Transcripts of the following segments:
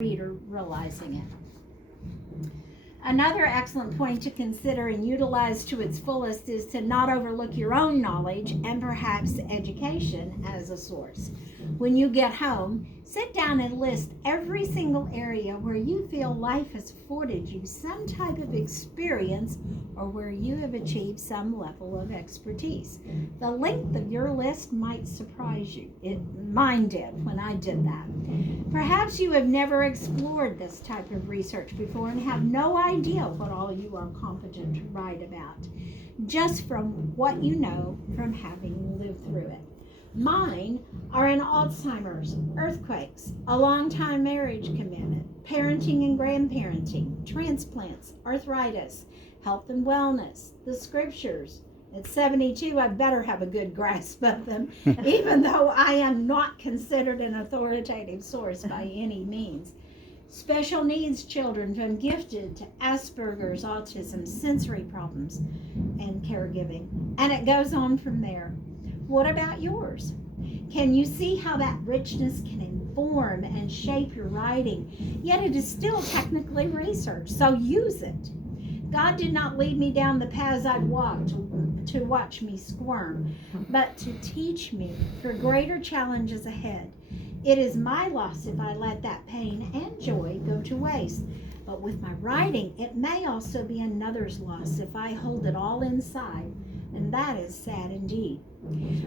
reader realizing it. Another excellent point to consider and utilize to its fullest is to not overlook your own knowledge and perhaps education as a source. When you get home, sit down and list every single area where you feel life has afforded you some type of experience or where you have achieved some level of expertise. The length of your list might surprise you. Mine did when I did that. Perhaps you have never explored this type of research before and have no idea what all you are competent to write about, just from what you know from having lived through it. Mine are in Alzheimer's, earthquakes, a long-time marriage commitment, parenting and grandparenting, transplants, arthritis, health and wellness, the scriptures. At 72, I better have a good grasp of them, even though I am not considered an authoritative source by any means. Special needs children from gifted to Asperger's, autism, sensory problems, and caregiving. And it goes on from there. What about yours? Can you see how that richness can inform and shape your writing? Yet it is still technically research, so use it. God did not lead me down the paths I'd walked to watch me squirm, but to teach me for greater challenges ahead. It is my loss if I let that pain and joy go to waste. But with my writing, it may also be another's loss if I hold it all inside, and that is sad indeed.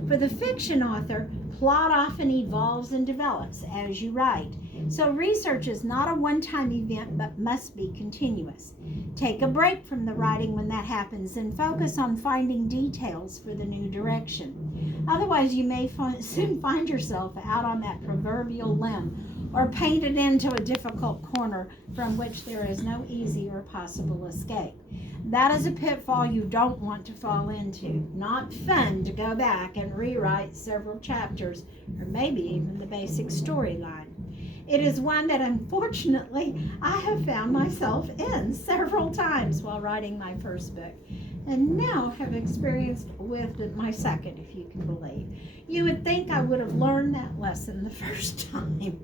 For the fiction author, plot often evolves and develops as you write. So research is not a one-time event, but must be continuous. Take a break from the writing when that happens and focus on finding details for the new direction. Otherwise, you may soon find yourself out on that proverbial limb or painted into a difficult corner from which there is no easy or possible escape. That is a pitfall you don't want to fall into. Not fun to go back and rewrite several chapters or maybe even the basic storyline. It is one that unfortunately I have found myself in several times while writing my first book, and now have experienced with my second, if you can believe. You would think I would have learned that lesson the first time.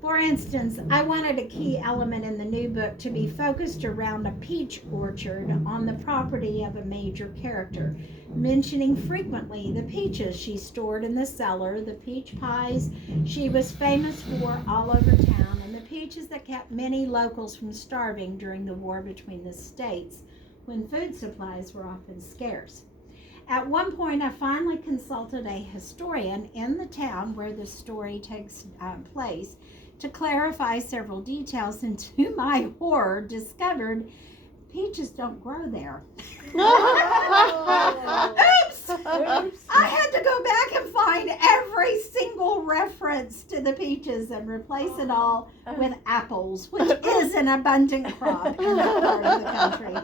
For instance, I wanted a key element in the new book to be focused around a peach orchard on the property of a major character, mentioning frequently the peaches she stored in the cellar, the peach pies she was famous for all over town, and the peaches that kept many locals from starving during the war between the states, when food supplies were often scarce. At one point, I finally consulted a historian in the town where the story takes place to clarify several details, and to my horror, discovered peaches don't grow there. Oops! I had to go back and find every single reference to the peaches and replace it all with apples, which is an abundant crop in that part of the country.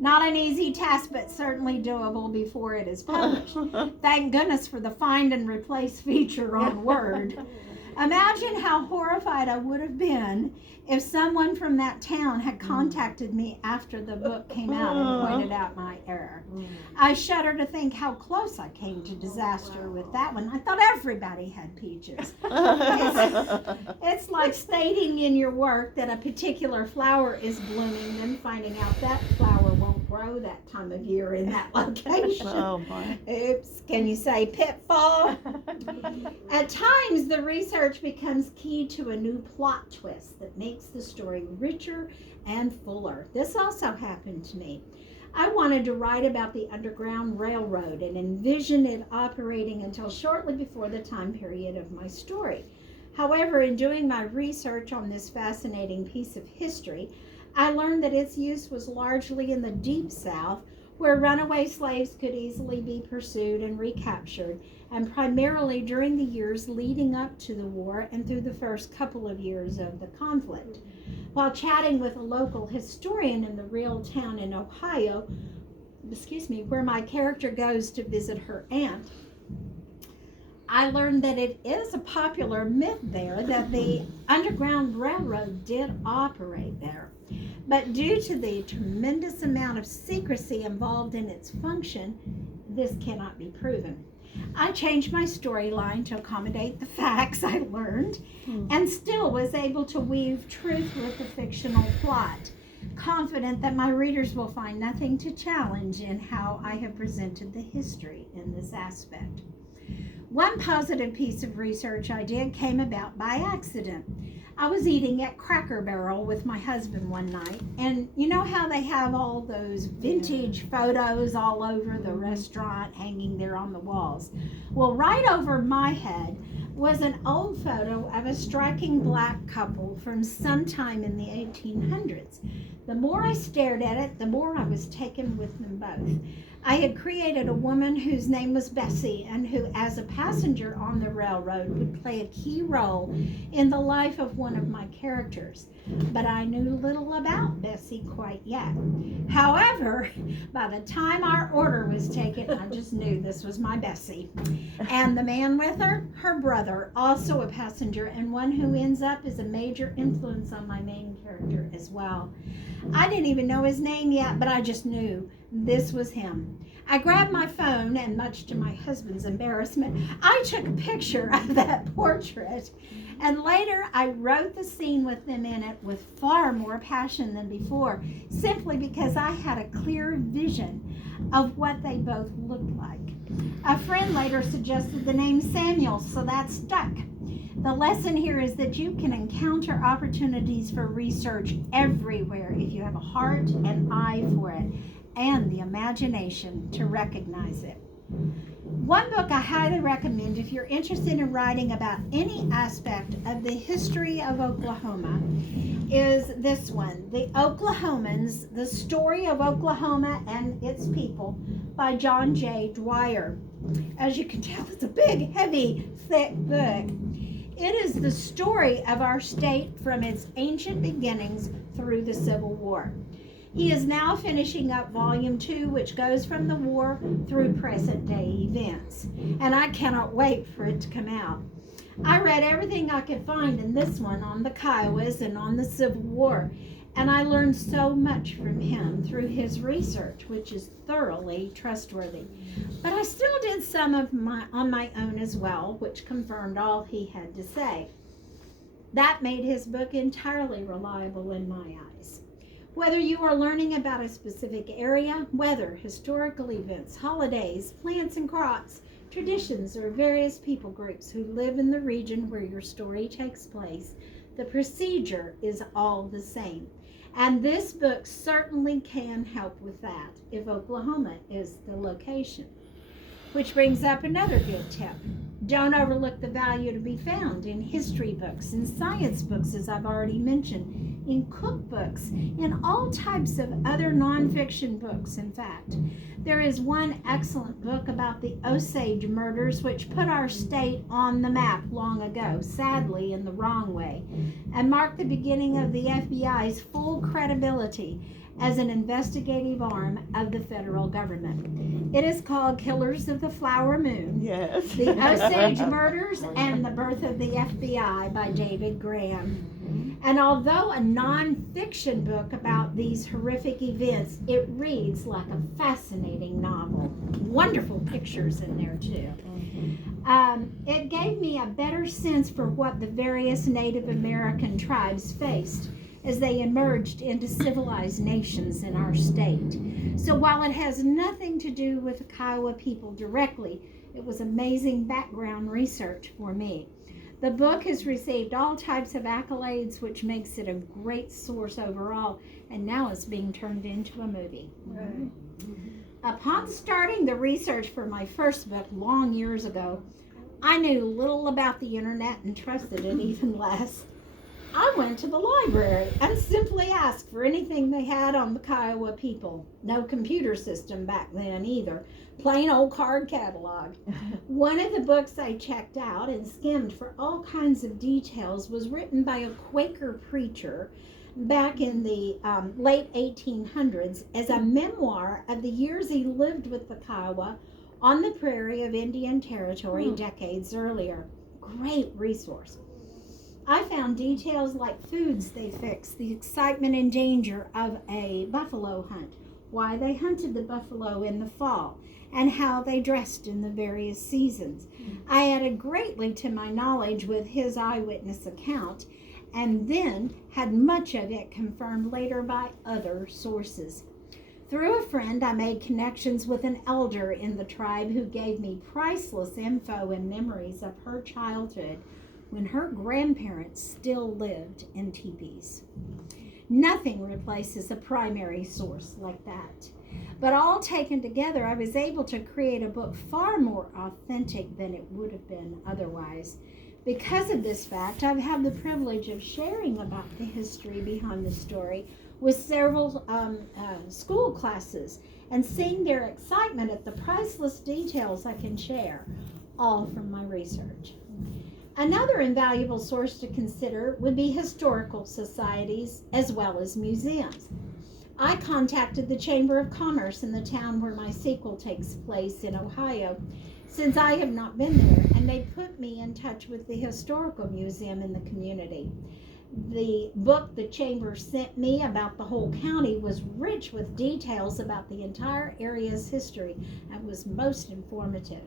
Not an easy task, but certainly doable before it is published. Thank goodness for the find and replace feature on Word. Imagine how horrified I would have been if someone from that town had contacted me after the book came out and pointed out my error. I shudder to think how close I came to disaster with that one. I thought everybody had peaches. It's like stating in your work that a particular flower is blooming, then finding out that flower won't grow that time of year in that location. Oh my. Oops, can you say pitfall? At times, the research becomes key to a new plot twist that makes the story richer and fuller. This also happened to me. I wanted to write about the Underground Railroad and envision it operating until shortly before the time period of my story. However, in doing my research on this fascinating piece of history, I learned that its use was largely in the Deep South, where runaway slaves could easily be pursued and recaptured, and primarily during the years leading up to the war and through the first couple of years of the conflict. While chatting with a local historian in the real town in Ohio, where my character goes to visit her aunt, I learned that it is a popular myth there that the Underground Railroad did operate there. But due to the tremendous amount of secrecy involved in its function, this cannot be proven. I changed my storyline to accommodate the facts I learned and still was able to weave truth with the fictional plot, confident that my readers will find nothing to challenge in how I have presented the history in this aspect. One positive piece of research I did came about by accident. I was eating at Cracker Barrel with my husband one night, and you know how they have all those vintage photos all over the restaurant hanging there on the walls? Well, right over my head was an old photo of a striking black couple from sometime in the 1800s. The more I stared at it, the more I was taken with them both. I had created a woman whose name was Bessie and who, as a passenger on the railroad, would play a key role in the life of one of my characters. But I knew little about Bessie quite yet. However, by the time our order was taken, I just knew this was my Bessie. And the man with her, her brother, also a passenger, and one who ends up as a major influence on my main character as well. I didn't even know his name yet, but I just knew this was him. I grabbed my phone, and much to my husband's embarrassment, I took a picture of that portrait. And later, I wrote the scene with them in it with far more passion than before, simply because I had a clear vision of what they both looked like. A friend later suggested the name Samuel, so that stuck. The lesson here is that you can encounter opportunities for research everywhere if you have a heart and eye for it and the imagination to recognize it. One book I highly recommend if you're interested in writing about any aspect of the history of Oklahoma is this one, The Oklahomans, The Story of Oklahoma and Its People by John J. Dwyer. As you can tell, it's a big, heavy, thick book. It is the story of our state from its ancient beginnings through the Civil War. He is now finishing up Volume 2, which goes from the war through present-day events, and I cannot wait for it to come out. I read everything I could find in this one on the Kiowas and on the Civil War, and I learned so much from him through his research, which is thoroughly trustworthy. But I still did some of on my own as well, which confirmed all he had to say. That made his book entirely reliable in my eyes. Whether you are learning about a specific area, weather, historical events, holidays, plants and crops, traditions, or various people groups who live in the region where your story takes place, the procedure is all the same. And this book certainly can help with that if Oklahoma is the location. Which brings up another good tip. Don't overlook the value to be found in history books, in science books, as I've already mentioned, in cookbooks, in all types of other nonfiction books, in fact. There is one excellent book about the Osage murders which put our state on the map long ago, sadly in the wrong way, and marked the beginning of the FBI's full credibility as an investigative arm of the federal government. It is called Killers of the Flower Moon, Yes. The Osage Murders and the Birth of the FBI by David Graham. And although a non-fiction book about these horrific events, it reads like a fascinating novel. Wonderful pictures in there too. It gave me a better sense for what the various Native American tribes faced as they emerged into civilized nations in our state. So while it has nothing to do with the Kiowa people directly, it was amazing background research for me. The book has received all types of accolades, which makes it a great source overall, and now it's being turned into a movie. Right. Upon starting the research for my first book long years ago, I knew little about the internet and trusted it even less. I went to the library and simply asked for anything they had on the Kiowa people. No computer system back then either. Plain old card catalog. One of the books I checked out and skimmed for all kinds of details was written by a Quaker preacher back in the late 1800s as a memoir of the years he lived with the Kiowa on the prairie of Indian Territory decades earlier. Great resource. I found details like foods they fixed, the excitement and danger of a buffalo hunt, why they hunted the buffalo in the fall, and how they dressed in the various seasons. I added greatly to my knowledge with his eyewitness account, and then had much of it confirmed later by other sources. Through a friend, I made connections with an elder in the tribe who gave me priceless info and memories of her childhood when her grandparents still lived in teepees. Nothing replaces a primary source like that. But all taken together, I was able to create a book far more authentic than it would have been otherwise. Because of this fact, I've had the privilege of sharing about the history behind the story with several school classes and seeing their excitement at the priceless details I can share, all from my research. Another invaluable source to consider would be historical societies as well as museums. I contacted the Chamber of Commerce in the town where my sequel takes place in Ohio, since I have not been there, and they put me in touch with the historical museum in the community. The book the Chamber sent me about the whole county was rich with details about the entire area's history and was most informative.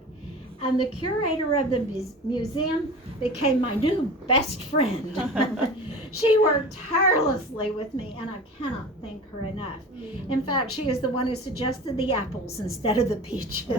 And the curator of the museum became my new best friend. She worked tirelessly with me, and I cannot thank her enough. In fact, she is the one who suggested the apples instead of the peaches.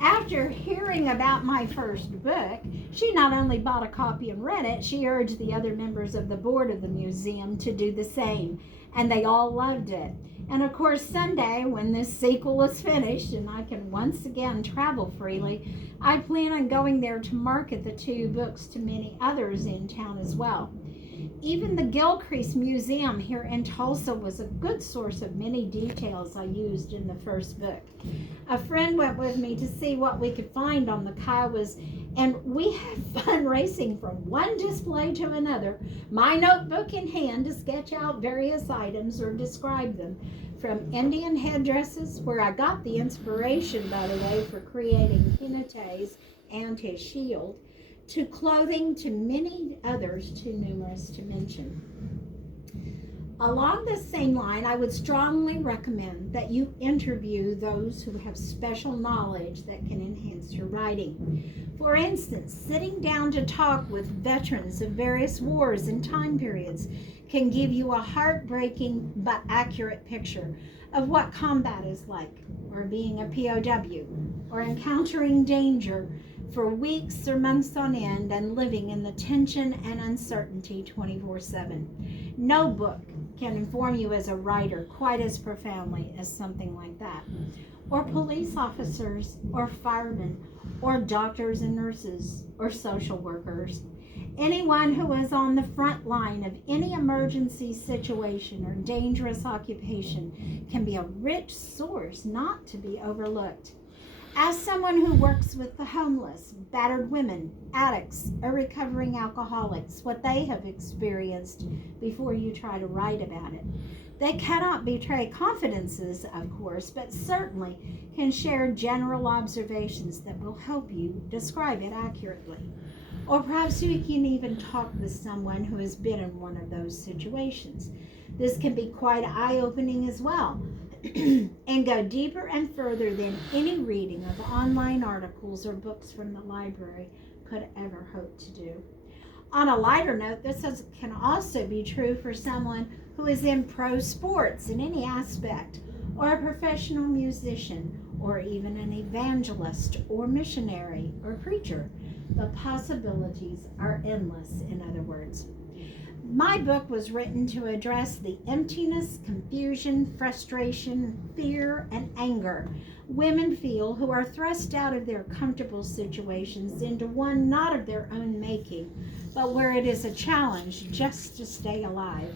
After hearing about my first book, she not only bought a copy and read it, she urged the other members of the board of the museum to do the same, and they all loved it. And of course, someday when this sequel is finished and I can once again travel freely, I plan on going there to market the two books to many others in town as well. Even the Gilcrease Museum here in Tulsa was a good source of many details I used in the first book. A friend went with me to see what we could find on the Kiowas, and we had fun racing from one display to another, my notebook in hand to sketch out various items or describe them, from Indian headdresses, where I got the inspiration, by the way, for creating Penates and his shield, to clothing, to many others too numerous to mention. Along the same line, I would strongly recommend that you interview those who have special knowledge that can enhance your writing. For instance, sitting down to talk with veterans of various wars and time periods can give you a heartbreaking but accurate picture of what combat is like, or being a POW, or encountering danger for weeks or months on end and living in the tension and uncertainty 24/7. No book can inform you as a writer quite as profoundly as something like that. Or police officers, or firemen, or doctors and nurses, or social workers. Anyone who is on the front line of any emergency situation or dangerous occupation can be a rich source not to be overlooked. As someone who works with the homeless, battered women, addicts, or recovering alcoholics, what they have experienced before you try to write about it. They cannot betray confidences, of course, but certainly can share general observations that will help you describe it accurately. Or perhaps you can even talk with someone who has been in one of those situations. This can be quite eye-opening as well, and go deeper and further than any reading of online articles or books from the library could ever hope to do. On a lighter note, can also be true for someone who is in pro sports in any aspect, or a professional musician, or even an evangelist or missionary or preacher. The possibilities are endless, in other words. My book was written to address the emptiness, confusion, frustration, fear, and anger women feel who are thrust out of their comfortable situations into one not of their own making, but where it is a challenge just to stay alive.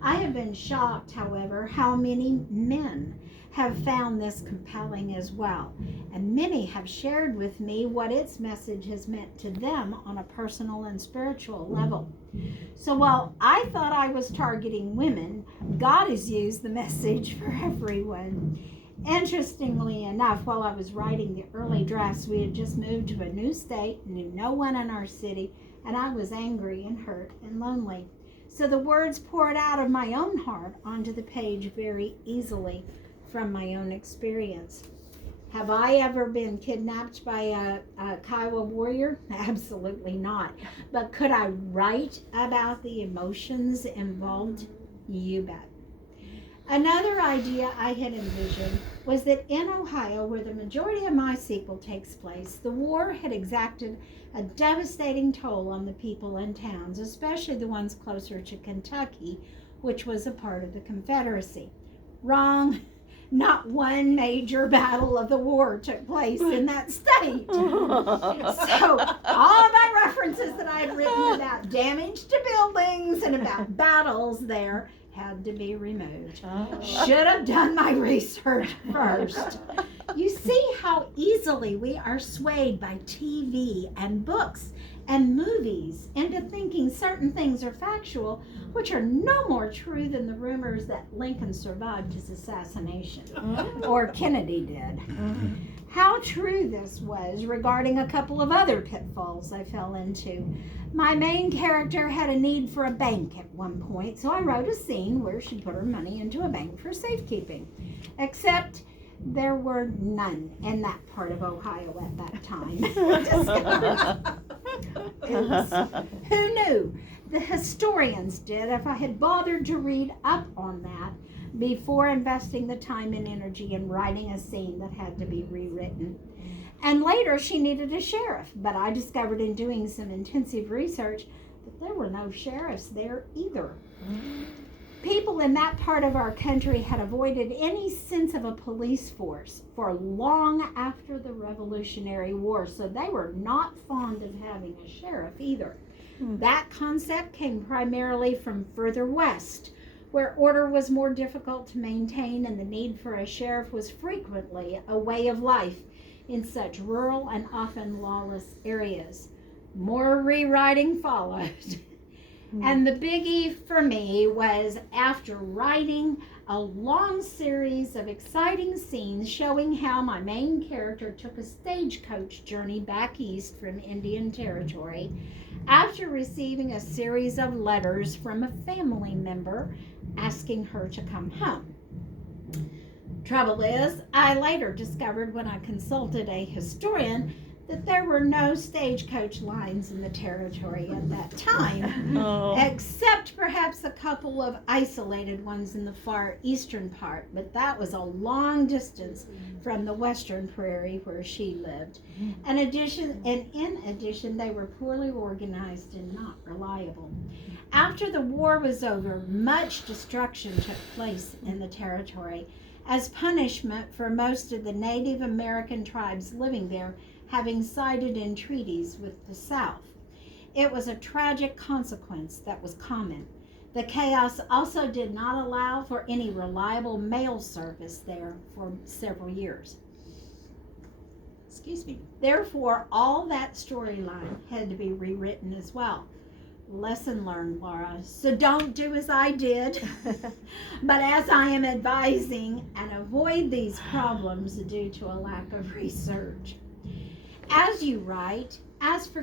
I have been shocked, however, how many men have found this compelling as well, and many have shared with me what its message has meant to them on a personal and spiritual level. So while I thought I was targeting women, God has used the message for everyone. Interestingly enough, while I was writing the early drafts, we had just moved to a new state, knew no one in our city, and I was angry and hurt and lonely. So the words poured out of my own heart onto the page very easily from my own experience. Have I ever been kidnapped by a Kiowa warrior? Absolutely not. But could I write about the emotions involved? You bet. Another idea I had envisioned was that in Ohio, where the majority of my sequel takes place, the war had exacted a devastating toll on the people and towns, especially the ones closer to Kentucky, which was a part of the Confederacy. Wrong. Not one major battle of the war took place in that state. So all of my references that I had written about damage to buildings and about battles there had to be removed. Should have done my research first. You see how easily we are swayed by TV and books and movies into thinking certain things are factual, which are no more true than the rumors that Lincoln survived his assassination, or Kennedy did. How true this was regarding a couple of other pitfalls I fell into. My main character had a need for a bank at one point, so I wrote a scene where she put her money into a bank for safekeeping, except there were none in that part of Ohio at that time. Who knew? The historians did. If I had bothered to read up on that before investing the time and energy in writing a scene that had to be rewritten. And later she needed a sheriff, but I discovered in doing some intensive research that there were no sheriffs there either. People in that part of our country had avoided any sense of a police force for long after the Revolutionary War, so they were not fond of having a sheriff either. That concept came primarily from further west, where order was more difficult to maintain and the need for a sheriff was frequently a way of life in such rural and often lawless areas. More rewriting followed. And the biggie for me was, after writing a long series of exciting scenes showing how my main character took a stagecoach journey back east from Indian Territory, after receiving a series of letters from a family member asking her to come home. Trouble is, I later discovered when I consulted a historian that there were no stagecoach lines in the territory at that time, except perhaps a couple of isolated ones in the far eastern part, but that was a long distance from the western prairie where she lived. In addition, they were poorly organized and not reliable. After the war was over, much destruction took place in the territory as punishment for most of the Native American tribes living there having sided in treaties with the South. It was a tragic consequence that was common. The chaos also did not allow for any reliable mail service there for several years. Excuse me. Therefore, all that storyline had to be rewritten as well. Lesson learned, Laura. So don't do as I did, but as I am advising, and avoid these problems due to a lack of research. As you write, ask for